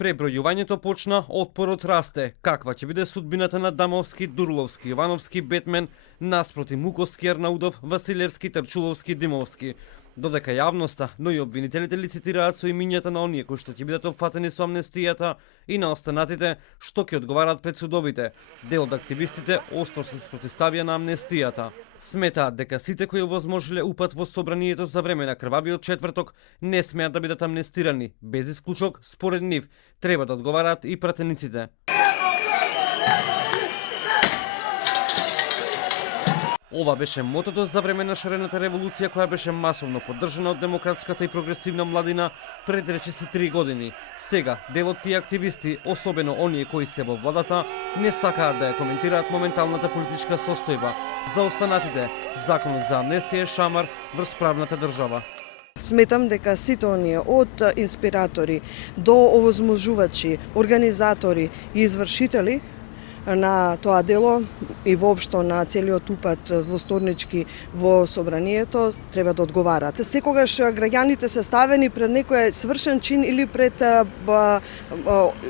Пребројувањето почна, отпорот расте. Каква ќе биде судбината на Дамовски, Дурловски, Ивановски, Бетмен, наспроти Муковски, Арнаудов, Василевски, Трчуловски, Димовски. Додека јавноста, но и обвинителите лицитираат со имињата на оние кои што ќе бидат опфатени со амнестијата и на останатите што ќе одговараат пред судовите. Дел од активистите остро се спротивставија на амнестијата. Сметаат дека сите кои овозможиле упат во собранието за време на крвавиот четврток не смеат да бидат амнестирани. Без исклучок, според нив, треба да одговараат и пратениците. Ова беше мотото за време на шарената револуција која беше масовно поддржана од демократската и прогресивна младина пред речиси 3 години. Сега, дел од тие активисти, особено оние кои се во владата, не сакаат да ја коментираат моменталната политичка состојба. За останатите, законот за амнестија е шамар врз правната држава. Сметам дека сите оние од инспиратори до овозможувачи, организатори и извршители на тоа дело и воопшто на целиот упат злосторнички во собранието треба да одговараат. Секогаш граѓаните се ставени пред некој свршен чин или пред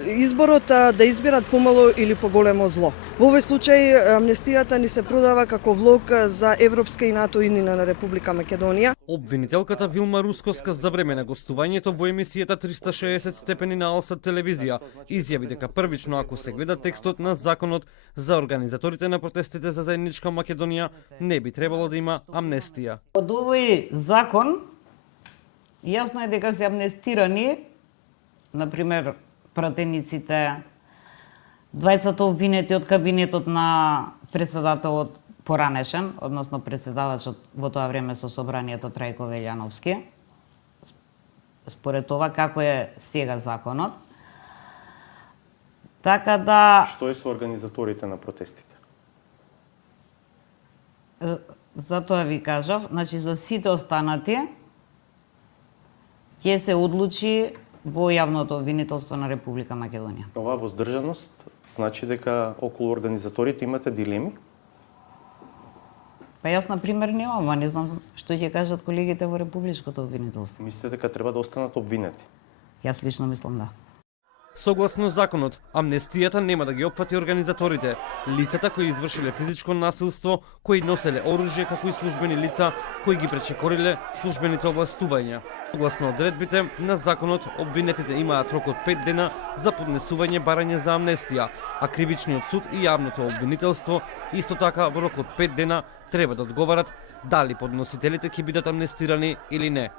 изборот да изберат помало или поголемо зло. Во овој случај амнестијата ни се продава како влог за европска и НАТО иднина на Република Македонија. Обвинителката Вилма Рускоска за време на гостувањето во емисијата 360 степени на Алсат телевизија изјави дека првично ако се гледа текстот на законот за организаторите на протестите за заедничка Македонија не би требало да има амнестија. Од овој закон јасно е дека се амнестирани, например, пратениците, двајцата обвинети од кабинетот на председателот поранешен, односно председавачот во тоа време со собранието Трајко Велјановски, според това како е сега законот. Така да... Што е со организаторите на протестите? Затоа ви кажав, значи за сите останати ќе се одлучи во јавното обвинителство на Република Македонија. Оваа воздржаност значи дека околу организаторите имате дилеми? Па јас, например, немам, а не знам што ќе кажат колегите во Републичкото обвинителство. Мислите дека треба да останат обвинети? Јас лично мислам да. Согласно законот, амнестијата нема да ги опфати организаторите, лицата кои извршиле физичко насилство, кои носеле оружје, како и службени лица кои ги пречекориле службените овластувања. Согласно одредбите на законот, обвинетите имаат рок од 5 дена за поднесување барање за амнестија, а кривичниот суд и јавното обвинителство исто така во рок од 5 дена треба да одговарат дали подносителите ќе бидат амнестирани или не.